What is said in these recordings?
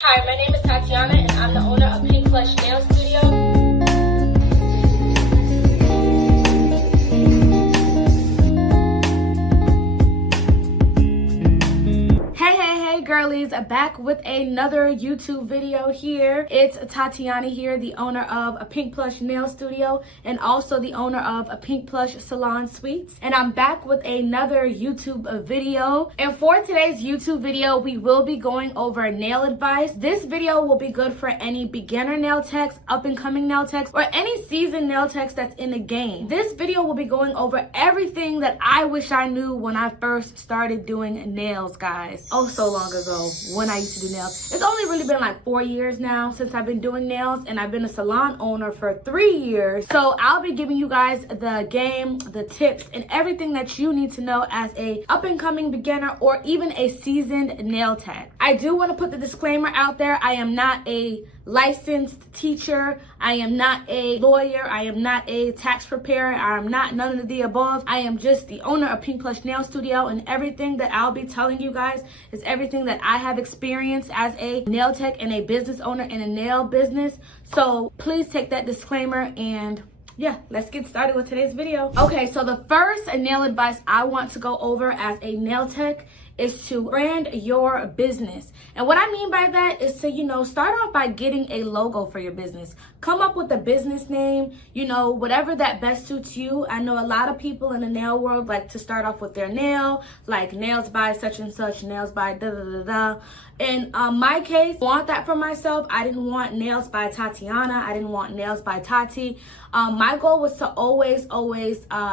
Hi, my name is Tatiana and I'm the owner of Pink.Plushnails Studio. Hey girlies, back with another YouTube video here. It's Tatiana here, the owner of Pink.Plushnails Studio and also the owner of Pink Plush Salon Suites. And I'm back with another YouTube video. And for today's YouTube video, we will be going over nail advice. This video will be good for any beginner nail techs, up and coming nail techs, or any seasoned nail techs that's in the game. This video will be going over everything that I wish I knew when I first started doing nails, guys. Oh, so long ago when I used to do nails. It's only really been like 4 years now since I've been doing nails, and I've been a salon owner for 3 years. So I'll be giving you guys the game, the tips, and everything that you need to know as a up and coming beginner or even a seasoned nail tech. I do want to put the disclaimer out there. I am not a licensed teacher. I am not a lawyer. I am not a tax preparer. I am not none of the above. I am just the owner of Pink.Plushnails Studio, and everything that I'll be telling you guys is everything that I have experienced as a nail tech and a business owner in a nail business. So please take that disclaimer, and yeah, let's get started with today's video. Okay, so the first nail advice I want to go over as a nail tech is to brand your business. And what I mean by that is to, start off by getting a logo for your business. Come up with a business name, whatever that best suits you. I know a lot of people in the nail world like to start off with their nail, like nails by such and such, nails by da da da da. In my case, I want that for myself. I didn't want nails by Tatiana. I didn't want nails by Tati. My goal was to always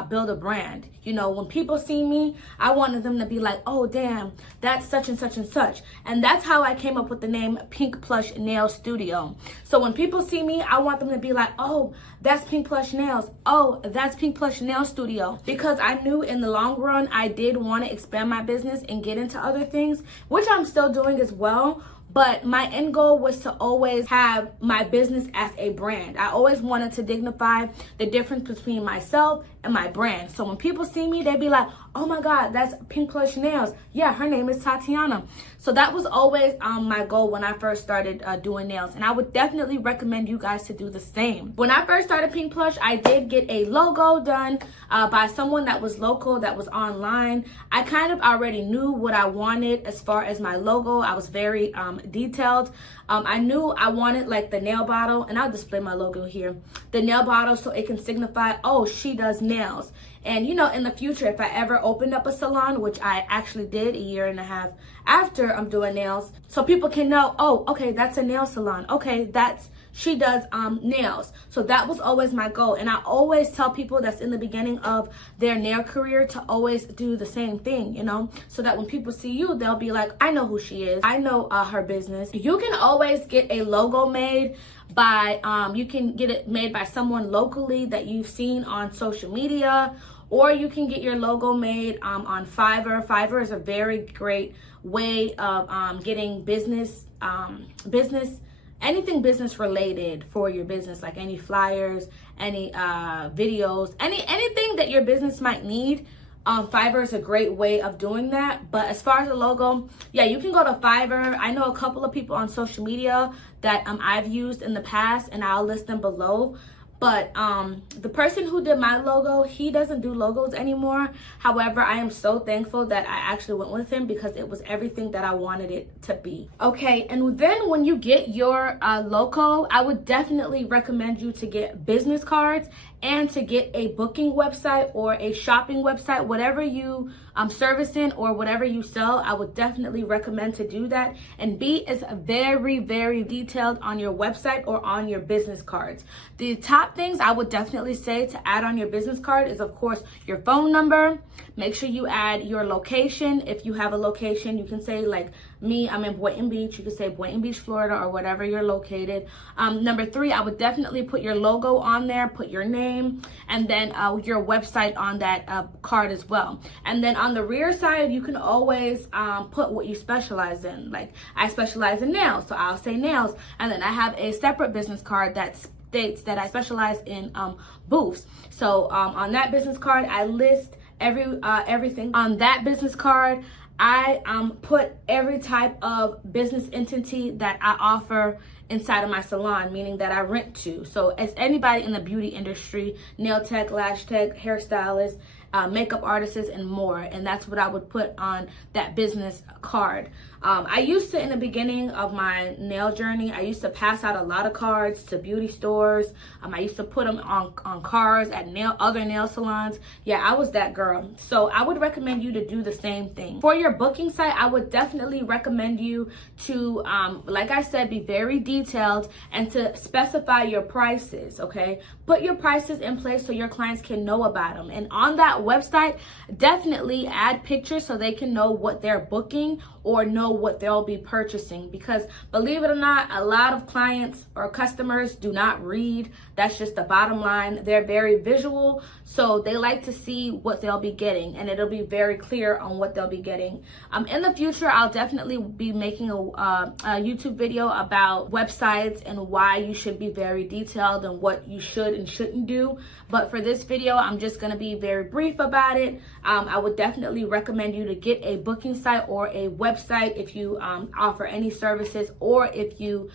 build a brand. When people see me, I wanted them to be like, oh, damn, that's such and such and such. And that's how I came up with the name Pink.Plushnails Studio. So when people see me, I want them to be like, oh, that's Pink.Plushnails. Oh, that's Pink.Plushnails Studio. Because I knew in the long run, I did want to expand my business and get into other things, which I'm still doing as well. But my end goal was to always have my business as a brand. I always wanted to dignify the difference between myself and my brand. So when people see me, they'd be like, oh my God, that's Pink.Plushnails. Yeah, her name is Tatiana. So that was always my goal when I first started doing nails. And I would definitely recommend you guys to do the same. When I first started Pink Plush, I did get a logo done by someone that was local, that was online. I kind of already knew what I wanted as far as my logo. I was very detailed. I knew I wanted like the nail bottle, and I'll display my logo here. The nail bottle, so it can signify, oh, she does nails. And in the future, if I ever opened up a salon, which I actually did 1.5 years after I'm doing nails, so people can know, oh, okay, that's a nail salon. Okay, she does nails. So that was always my goal. And I always tell people that's in the beginning of their nail career to always do the same thing, so that when people see you, they'll be like, I know who she is. I know her business. You can always get a logo made by, you can get it made by someone locally that you've seen on social media, or you can get your logo made on Fiverr. Fiverr is a very great way of getting anything business related for your business, like any flyers, any videos, anything that your business might need. Fiverr is a great way of doing that. But as far as the logo, yeah, you can go to Fiverr. I know a couple of people on social media that I've used in the past, and I'll list them below. But the person who did my logo, he doesn't do logos anymore. However, I am so thankful that I actually went with him because it was everything that I wanted it to be. Okay, and then when you get your logo, I would definitely recommend you to get business cards and to get a booking website or a shopping website, whatever you service in or whatever you sell. I would definitely recommend to do that, and be as very, very detailed on your website or on your business cards. The top things I would definitely say to add on your business card is, of course, your phone number. Make sure you add your location. If you have a location, you can say, like me, I'm in Boynton Beach. You can say Boynton Beach, Florida, or wherever you're located. Number 3, I would definitely put your logo on there, put your name, and then your website on that card as well. And then on the rear side, you can always put what you specialize in. Like, I specialize in nails, so I'll say nails. And then I have a separate business card that states that I specialize in booths. So on that business card, I list everything on that business card. I put every type of business entity that I offer inside of my salon, meaning that I rent to. So as anybody in the beauty industry, nail tech, lash tech, hairstylist, makeup artists, and more. And that's what I would put on that business card. I used to, in the beginning of my nail journey, I used to pass out a lot of cards to beauty stores. I used to put them on cars at other nail salons. Yeah, I was that girl. So I would recommend you to do the same thing. For your booking site, I would definitely recommend you to, like I said, be very detailed and to specify your prices, okay? Put your prices in place so your clients can know about them. And on that website, definitely add pictures so they can know what they're booking or know what they'll be purchasing, because believe it or not, a lot of clients or customers do not read. That's just the bottom line. They're very visual, so they like to see what they'll be getting, and it'll be very clear on what they'll be getting. In the future, I'll definitely be making a YouTube video about websites and why you should be very detailed and what you should and shouldn't do. But for this video, I'm just going to be very brief about it. I would definitely recommend you to get a booking site or a website if you offer any services or if you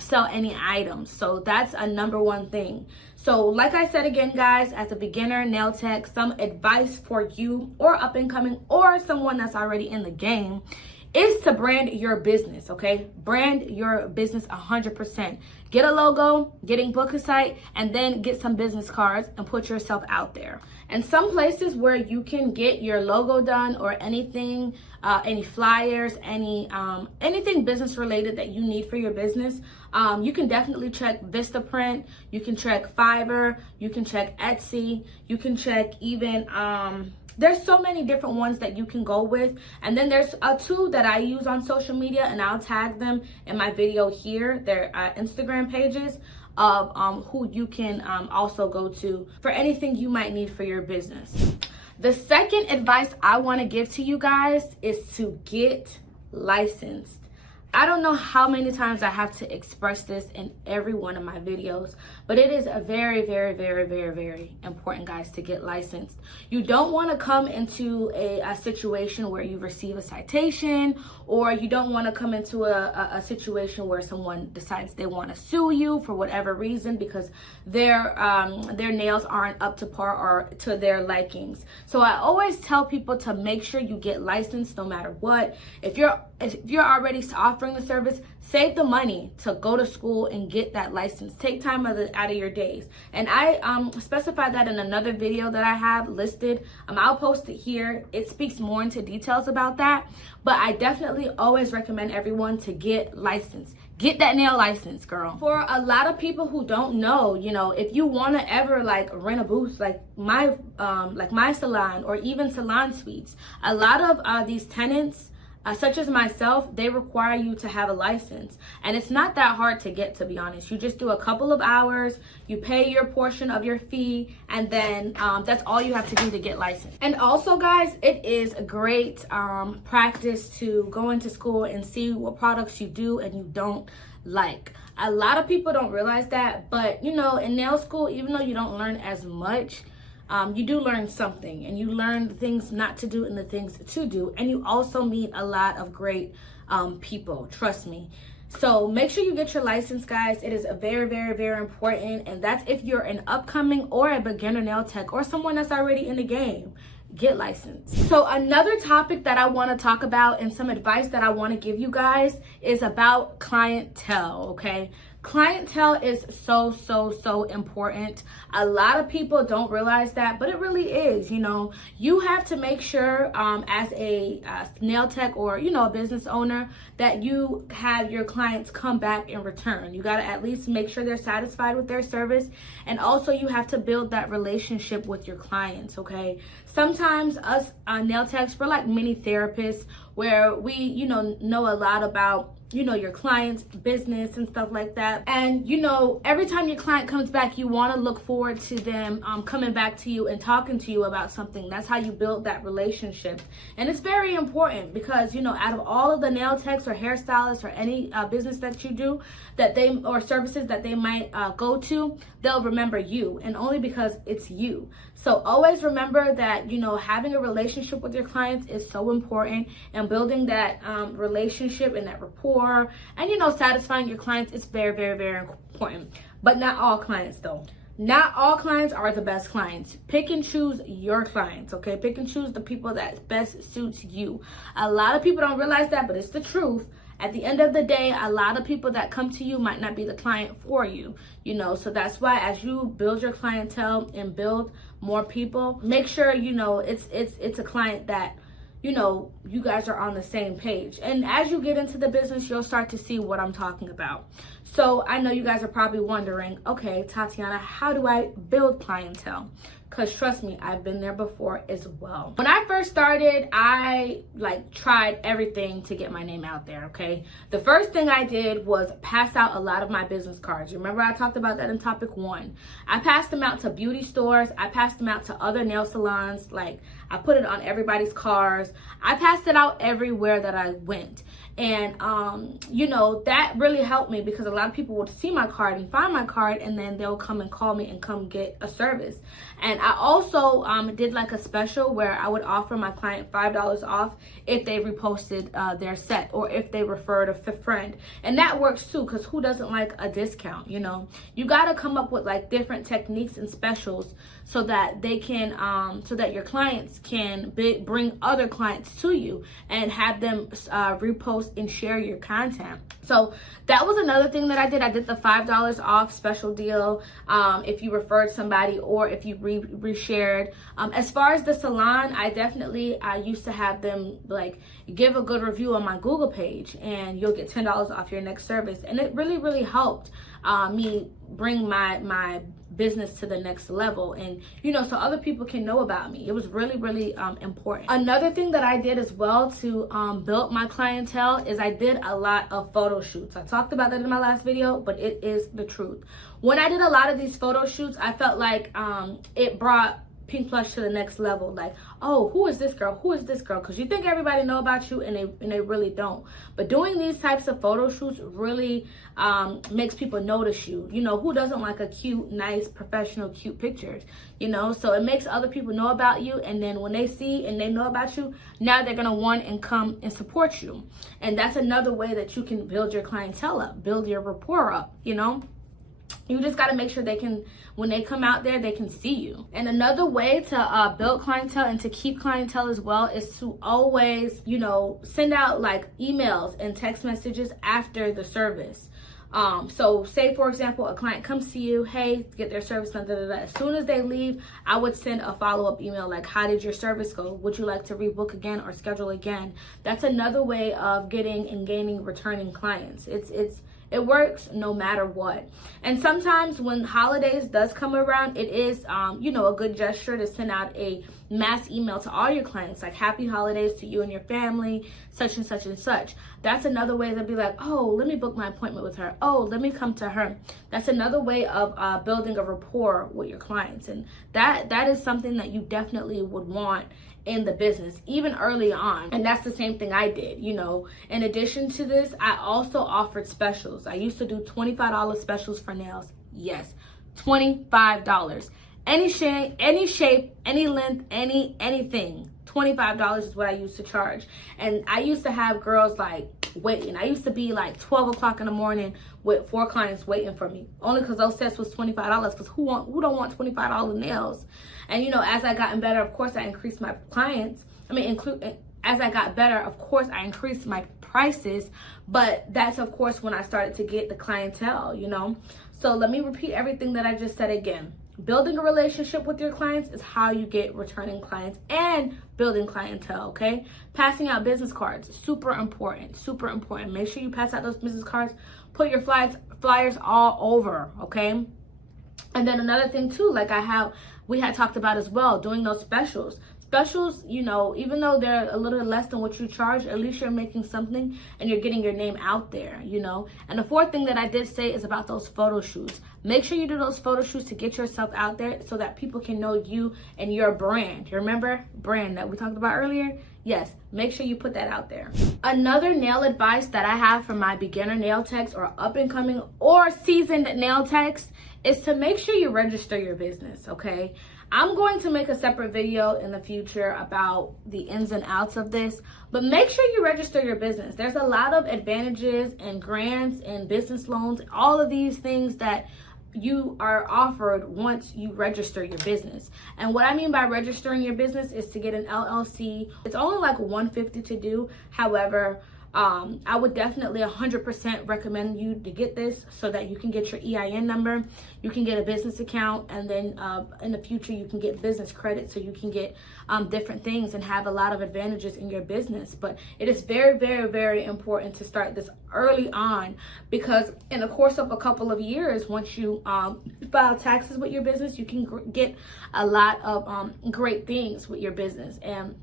sell any items. So that's a number one thing. So like I said again, guys, as a beginner nail tech, some advice for you or up and coming or someone that's already in the game is to brand your business, okay? Brand your business 100%. Get a logo, getting book a site, and then get some business cards and put yourself out there. And some places where you can get your logo done or anything, any flyers, anything business related that you need for your business, you can definitely check Vistaprint, you can check Fiverr, you can check Etsy, you can check even, there's so many different ones that you can go with. And then there's two that I use on social media, and I'll tag them in my video here. They're Instagram pages of who you can also go to for anything you might need for your business. The second advice I want to give to you guys is to get licensed. I don't know how many times I have to express this in every one of my videos, but it is a very, very, very, very, very important, guys, to get licensed. You don't want to come into a situation where you receive a citation, or you don't want to come into a situation where someone decides they want to sue you for whatever reason because their nails aren't up to par or to their likings. So I always tell people to make sure you get licensed no matter what. If you're already offering the service, save the money to go to school and get that license. Take time out of your days. And I specify that in another video that I have listed. I'll post it here. It speaks more into details about that. But I definitely always recommend everyone to get licensed. Get that nail license, girl. For a lot of people who don't know, you know, if you want to ever like rent a booth like my salon or even salon suites, a lot of these tenants, such as myself, they require you to have a license. And it's not that hard to get, to be honest. You just do a couple of hours, you pay your portion of your fee, and then that's all you have to do to get licensed. And also, guys, it is a great practice to go into school and see what products you do and you don't like. A lot of people don't realize that, but you know, in nail school, even though you don't learn as much, you do learn something, and you learn the things not to do and the things to do, and you also meet a lot of great people, trust me. So make sure you get your license, guys. It is a very, very, very important, and that's if you're an upcoming or a beginner nail tech or someone that's already in the game. Get licensed. So another topic that I want to talk about and some advice that I want to give you guys is about clientele, okay? Clientele is so important. A lot of people don't realize that, but it really is. You know, you have to make sure as a nail tech or, you know, a business owner, that you have your clients come back in return. You got to at least make sure they're satisfied with their service. And also you have to build that relationship with your clients, okay? Sometimes us nail techs, we're like mini therapists where we, you know a lot about your client's business and stuff like that. And every time your client comes back, you want to look forward to them coming back to you and talking to you about something. That's how you build that relationship. And it's very important because out of all of the nail techs or hairstylists or any business that you do or services that they might go to, they'll remember you, and only because it's you. So always remember that having a relationship with your clients is so important, and building that relationship and that rapport, and satisfying your clients is very, very, very important. But not all clients though. Not all clients are the best clients. Pick and choose your clients, okay? Pick and choose the people that best suits you. A lot of people don't realize that, but it's the truth. At the end of the day, a lot of people that come to you might not be the client for you, so that's why as you build your clientele and build more people, make sure it's a client that you guys are on the same page. And as you get into the business, you'll start to see what I'm talking about. So I know you guys are probably wondering, okay, Tatiana, how do I build clientele? Because trust me, I've been there before as well. When I first started, I tried everything to get my name out there, okay? The first thing I did was pass out a lot of my business cards. Remember I talked about that in topic 1. I passed them out to beauty stores. I passed them out to other nail salons. I put it on everybody's cars. I passed it out everywhere that I went. And, that really helped me because a lot of people would see my card and find my card, and then they'll come and call me and come get a service. And I also did a special where I would offer my client $5 off if they reposted their set or if they referred a friend. And that works too, because who doesn't like a discount, You got to come up with different techniques and specials so that they can, so that your clients can bring other clients to you and have them repost and share your content. So that was another thing that I did. I did the $5 off special deal if you referred somebody or if you reshared. As far as the salon, I used to have them give a good review on my Google page, and you'll get $10 off your next service. And it really, really helped me bring my business to the next level, and so other people can know about me. It was really, really important. Another thing that I did as well to build my clientele is I did a lot of photo shoots. I talked about that in my last video, but it is the truth. When I did a lot of these photo shoots, I felt like it brought Pink Plush to the next level. Oh, who is this girl? Who is this girl? Because you think everybody know about you, and they really don't. But doing these types of photo shoots really makes people notice you. Who doesn't like a cute, nice, professional, cute pictures? So it makes other people know about you, and then when they see and they know about you, now they're gonna want and come and support you. And that's another way that you can build your clientele up, build your rapport up. You just got to make sure when they come out there, they can see you. And another way to build clientele and to keep clientele as well is to always, send out emails and text messages after the service. So say, for example, a client comes to you, hey, get their service done, da, da, da. As soon as they leave, I would send a follow-up email how did your service go? Would you like to rebook again or schedule again? That's another way of getting and gaining returning clients. It works no matter what. And sometimes when holidays does come around, it is, a good gesture to send out a mass email to all your clients, happy holidays to you and your family, such and such and such. That's another way to be oh, let me book my appointment with her. Oh, let me come to her. That's another way of building a rapport with your clients. And that is something that you definitely would want in the business, even early on. And that's the same thing I did. In addition to this, I also offered specials. I used to do $25 specials for nails. Yes, $25. Any shape, any length, anything. $25 is what I used to charge. And I used to have girls waiting. I used to be 12 o'clock in the morning with 4 clients waiting for me, only because those sets was $25. Because who don't want $25 nails? And as I gotten better, of course I increased my clients. As I got better, of course I increased my prices. But that's of course when I started to get the clientele. So let me repeat everything that I just said again. Building a relationship with your clients is how you get returning clients and building clientele, okay? Passing out business cards, super important, super important. Make sure you pass out those business cards. Put your flyers all over, okay? And then another thing too, we had talked about as well, doing those specials specials, you know, even though they're a little less than what you charge, at least you're making something and you're getting your name out there, you know. And the fourth thing that I did say is about those photo shoots. Make sure you do those photo shoots to get yourself out there so that people can know you and your brand. You remember brand that we talked about earlier? Yes, make sure you put that out there. Another nail advice that I have for my beginner nail techs or up and coming or seasoned nail techs is to make sure you register your business, okay? I'm going to make a separate video in the future about the ins and outs of this, but make sure you register your business. There's a lot of advantages and grants and business loans, all of these things that you are offered once you register your business. And what I mean by registering your business is to get an LLC. It's only like $150 to do. However, I would definitely 100% recommend you to get this so that you can get your EIN number, you can get a business account, and then in the future you can get business credit so you can get different things and have a lot of advantages in your business. But it is very, very, very important to start this early on, because in the course of a couple of years, once you file taxes with your business, you can get a lot of great things with your business. And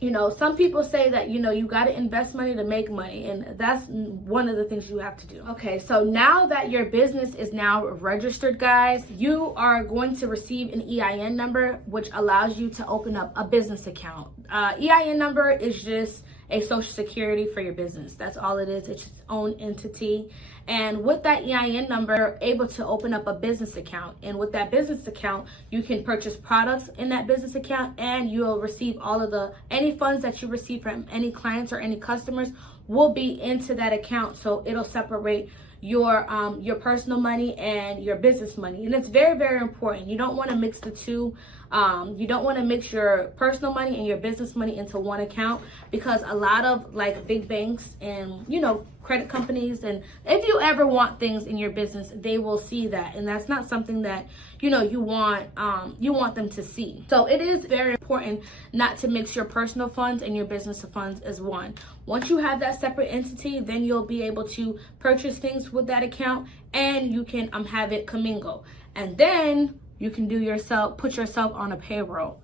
you know, some people say that, you know, you got to invest money to make money, and that's one of the things you have to do. Okay, so now that your business is now registered, guys, you are going to receive an EIN number, which allows you to open up a business account. EIN number is just a social security for your business. That's all it is. It's its own entity. And with that EIN number, you're able to open up a business account. And with that business account, you can purchase products in that business account, and you'll receive all of any funds that you receive from any clients or any customers will be into that account. So it'll separate your personal money and your business money. And it's very, very important. You don't want to mix the two. You don't want to mix your personal money and your business money into one account, because a lot of like big banks and, you know, credit companies, and if you ever want things in your business, they will see that, and that's not something that, you know, you want them to see. So it is very important not to mix your personal funds and your business funds as one. Once you have that separate entity, then you'll be able to purchase things with that account, and you can have it commingle, and then you can put yourself on a payroll.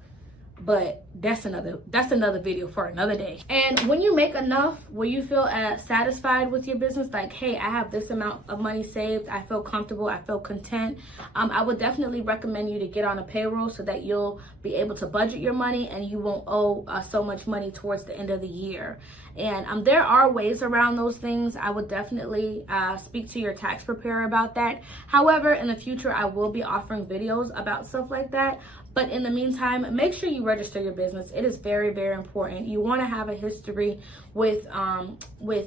But that's another video for another day. And when you make enough where you feel satisfied with your business, like, hey, I have this amount of money saved, I feel comfortable, I feel content, I would definitely recommend you to get on a payroll so that you'll be able to budget your money and you won't owe so much money towards the end of the year. And there are ways around those things. I would definitely speak to your tax preparer about that. However, in the future, I will be offering videos about stuff like that. But in the meantime, make sure you register your business. It is very, very important. You want to have a history with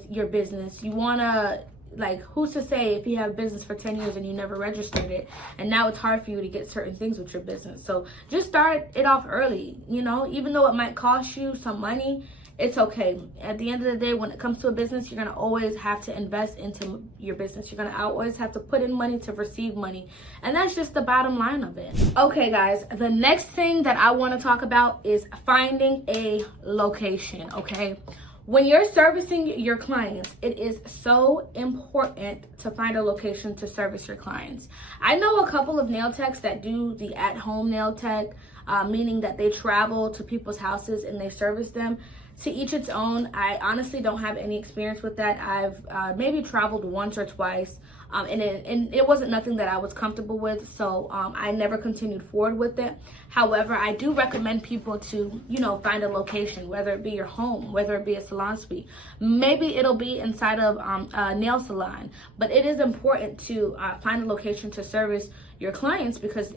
your business. You want to, like, who's to say if you have business for 10 years and you never registered it, and now it's hard for you to get certain things with your business. So just start it off early, you know, even though it might cost you some money. It's okay. At the end of the day, when it comes to a business, you're going to always have to invest into your business. You're going to always have to put in money to receive money. And that's just the bottom line of it. Okay, guys, the next thing that I want to talk about is finding a location, okay? When you're servicing your clients, it is so important to find a location to service your clients. I know a couple of nail techs that do the at-home nail tech, meaning that they travel to people's houses and they service them. To each its own. I honestly don't have any experience with that. I've maybe traveled once or twice, and it wasn't nothing that I was comfortable with, so I never continued forward with it. However, I do recommend people to, you know, find a location, whether it be your home, whether it be a salon suite. Maybe it'll be inside of a nail salon, but it is important to find a location to service your clients, because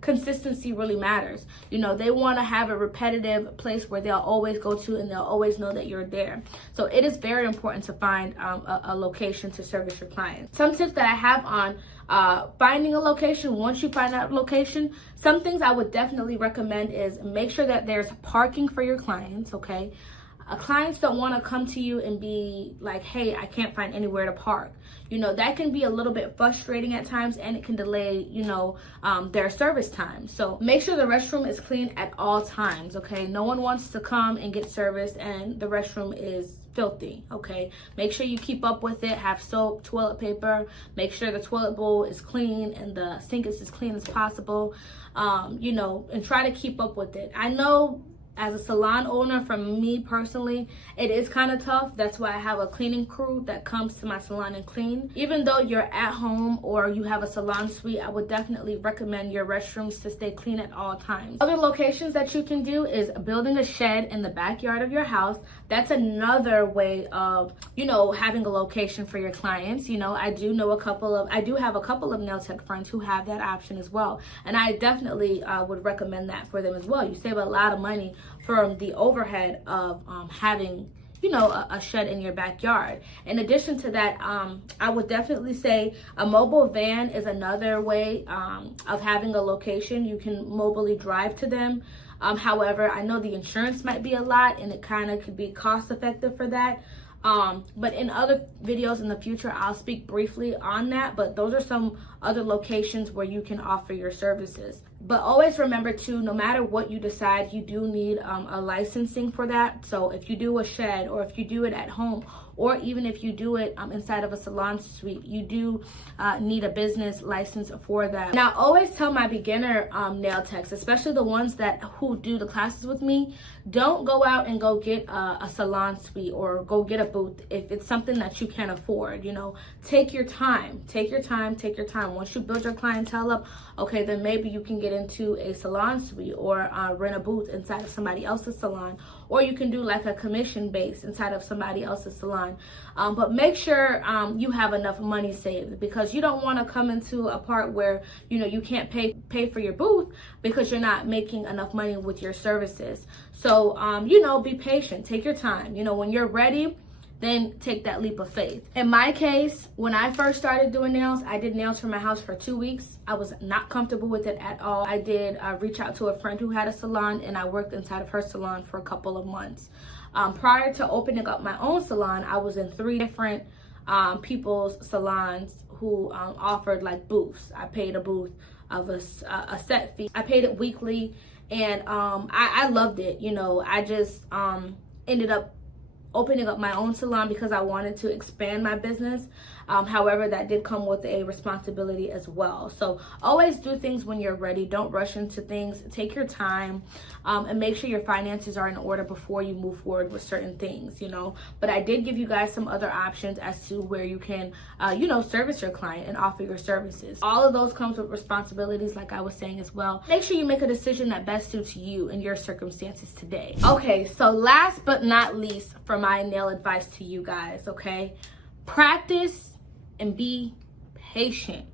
consistency really matters. You know, they want to have a repetitive place where they'll always go to and they'll always know that you're there. So it is very important to find a location to service your clients. Some tips that I have on finding a location. Once you find that location, some things I would definitely recommend is make sure that there's parking for your clients, okay? Clients don't want to come to you and be like, hey, I can't find anywhere to park. You know, that can be a little bit frustrating at times, and it can delay, you know, their service time. So make sure the restroom is clean at all times, okay? No one wants to come and get service and the restroom is filthy. Okay, make sure you keep up with it. Have soap, toilet paper, make sure the toilet bowl is clean and the sink is as clean as possible. You know, and try to keep up with it. I know as a salon owner, for me personally, it is kind of tough. That's why I have a cleaning crew that comes to my salon and clean. Even though you're at home or you have a salon suite, I would definitely recommend your restrooms to stay clean at all times. Other locations that you can do is building a shed in the backyard of your house. That's another way of, you know, having a location for your clients. You know, I do have a couple of nail tech friends who have that option as well. And I definitely would recommend that for them as well. You save a lot of money from the overhead of having, you know, a shed in your backyard. In addition to that, I would definitely say a mobile van is another way of having a location. You can mobily drive to them. However, I know the insurance might be a lot and it kind of could be cost effective for that. But in other videos in the future, I'll speak briefly on that. But those are some other locations where you can offer your services. But always remember too, no matter what you decide, you do need a licensing for that. So if you do a shed, or if you do it at home, or even if you do it inside of a salon suite, you do need a business license for that. Now, I always tell my beginner nail techs, especially the ones who do the classes with me, don't go out and go get a salon suite or go get a booth if it's something that you can't afford. You know, take your time. Once you build your clientele up, okay, then maybe you can get into a salon suite or rent a booth inside of somebody else's salon, or you can do like a commission base inside of somebody else's salon. But make sure you have enough money saved, because you don't want to come into a part where, you know, you can't pay for your booth because you're not making enough money with your services. So, you know, be patient, take your time. You know, when you're ready, then take that leap of faith. In my case, when I first started doing nails, I did nails for my house for 2 weeks. I was not comfortable with it at all. I did reach out to a friend who had a salon, and I worked inside of her salon for a couple of months. Prior to opening up my own salon, I was in 3 different people's salons who offered like booths. I paid a booth of a set fee. I paid it weekly, and I loved it. You know, I just ended up opening up my own salon because I wanted to expand my business. However, that did come with a responsibility as well. So always do things when you're ready. Don't rush into things. Take your time, and make sure your finances are in order before you move forward with certain things, you know. But I did give you guys some other options as to where you can, you know, service your client and offer your services. All of those comes with responsibilities, like I was saying as well. Make sure you make a decision that best suits you and your circumstances today. Okay, so last but not least, for my nail advice to you guys, okay? Practice and be patient.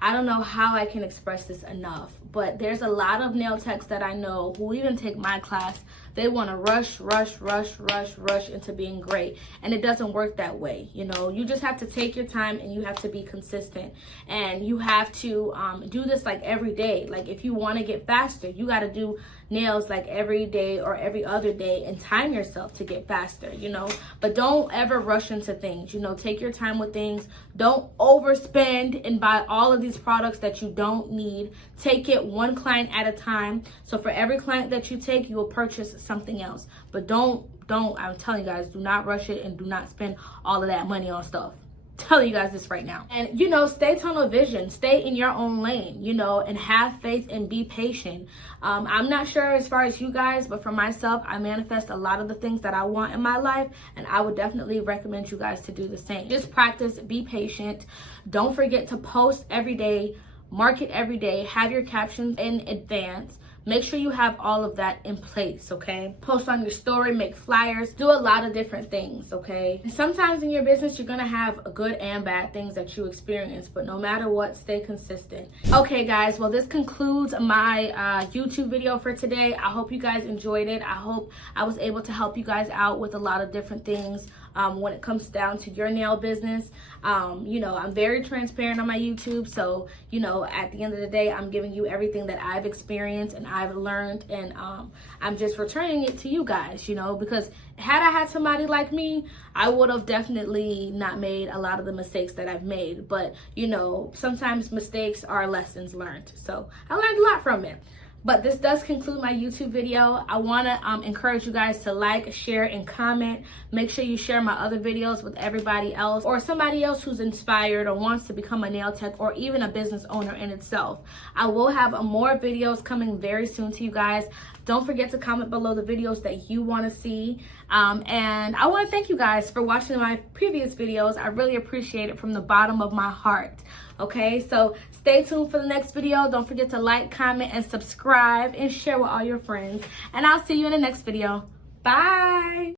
I don't know how I can express this enough, but there's a lot of nail techs that I know who even take my class. They want to rush into being great, and it doesn't work that way. You know, you just have to take your time, and you have to be consistent, and you have to do this like every day. Like if you want to get faster, you got to do nails like every day or every other day, and time yourself to get faster, you know. But don't ever rush into things. You know, take your time with things. Don't overspend and buy all of these products that you don't need. Take it one client at a time. So for every client that you take, you will purchase something else. But don't, I'm telling you guys, do not rush it, and do not spend all of that money on stuff. Telling you guys this right now. And, you know, stay tunnel vision, stay in your own lane, you know, and have faith and be patient. I'm not sure as far as you guys, but for myself, I manifest a lot of the things that I want in my life, and I would definitely recommend you guys to do the same. Just practice, be patient. Don't forget to post every day, market every day, have your captions in advance. Make sure you have all of that in place, okay? Post on your story, make flyers, do a lot of different things, okay? And sometimes in your business, you're gonna have good and bad things that you experience, but no matter what, stay consistent. Okay, guys, well, this concludes my YouTube video for today. I hope you guys enjoyed it. I hope I was able to help you guys out with a lot of different things when it comes down to your nail business. You know, I'm very transparent on my YouTube, so, you know, at the end of the day, I'm giving you everything that I've experienced and I've learned, and I'm just returning it to you guys, you know, because had I had somebody like me, I would have definitely not made a lot of the mistakes that I've made. But, you know, sometimes mistakes are lessons learned, so I learned a lot from it. But this does conclude my YouTube video. I want to encourage you guys to like, share, and comment. Make sure you share my other videos with everybody else or somebody else who's inspired or wants to become a nail tech or even a business owner in itself. I will have more videos coming very soon to you guys. Don't forget to comment below the videos that you want to see. And I want to thank you guys for watching my previous videos. I really appreciate it from the bottom of my heart. Okay, so stay tuned for the next video. Don't forget to like, comment, and subscribe and share with all your friends. And I'll see you in the next video. Bye.